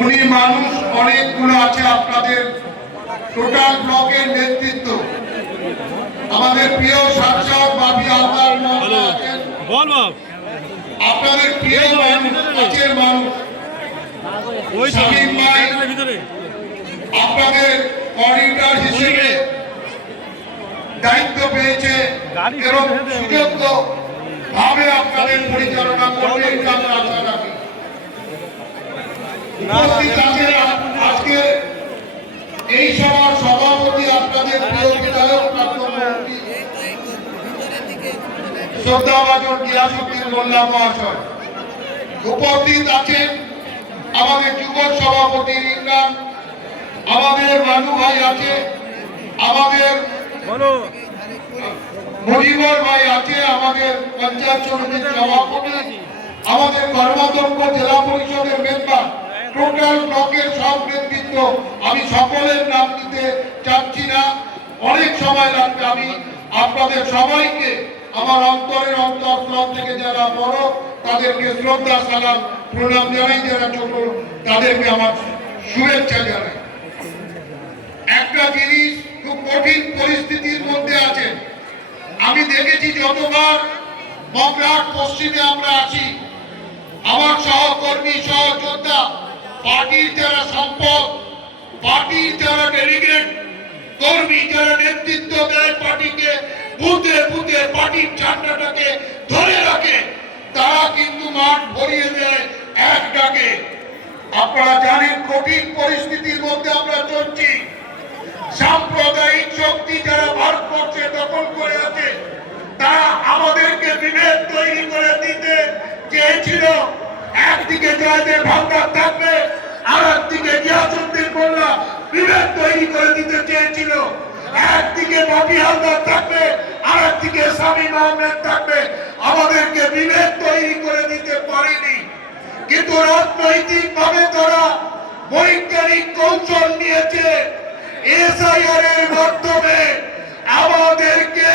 উনি মানুষ অনেকগুলো আছে। আপনাদের টোটাল ব্লকের নেতৃত্ব আমাদের প্রিয় সাংসদ বাপি হালদার মহোদয় আছেন। আপনাদের প্রিয় কাছের মানুষ শামীম ভাই আপনাদের কোঅর্ডিনেটর হিসেবে দায়িত্ব পেয়েছে এবং সুযোগ্য ভাবে আপনাদের পরিচালনা করবেন আমরা আশা রাখি। উপস্থিত আছেন আজকে এই সভার সভাপতি আপনাদের প্রিয় বিধায়ক প্রাক্তন মন্ত্রী শ্রদ্ধাভাজন গিয়াসউদ্দিন মোল্লা মহাশয়। উপস্থিত আছেন আমাদের যুব সভাপতি ইমরান, আমাদের রানু ভাই আছে, আমাদের মজিবর ভাই আছে, আমাদের পঞ্চায়েত সমিতির সভাপতি, আমাদের কর্মাধ্যক্ষ, জেলা পরিষদের মেম্বার, টোটাল ব্লকের সব নেতৃত্ব। আমি সকলের নাম নিতে চাচ্ছি না, অনেক সময় লাগবে। আমি আপনাদের সবাইকে আমার অন্তরের অন্তঃস্থল থেকে যারা বড় তাদেরকে শ্রদ্ধা সালাম প্রণাম জানাই, যারা ছোট তাদেরকে আমার শুভেচ্ছা জানাই। একটা জিনিস খুব কঠিন পরিস্থিতির মধ্যে আছে। আমি দেখেছি যতবার মগরাট পশ্চিমে আমরা আছি, আমার সহকর্মী সহযোদ্ধা, পার্টির যারা সম্পদ, পার্টির যারা ডেলিগেট কর্মী, যারা নেতৃত্ব দেয় পার্টিকে, বুথে বুথে পার্টির ঝান্ডাটাকে ধরে রাখে, তারা কিন্তু মাঠ ভরিয়ে দেয় এক ডাকে। আপনারা জানেন কঠিন পরিস্থিতির মধ্যে আমরা চলছি। সাম্প্রদায়িক শক্তি যারা ভারতবর্ষে দখল করে আছে, তারা আমাদেরকে বিভেদ তৈরি করে দিতে চেয়েছিল। একদিকে জয়দেব হালদার থাকবে, আর একদিকে গিয়াসউদ্দিন মোল্লা বিভেদ তৈরি করে দিতে চেয়েছিল। একদিকে বাপি হালদার থাকবে, আর একদিকে শামীম আহমেদ থাকবে, আমাদেরকে বিভেদ তৈরি করে দিতে পারেনি। কিন্তু রাজনৈতিক ভাবে তারা বৈজ্ঞানিক কৌশল নিয়েছে। এসআইআর এর মাধ্যমে আমাদেরকে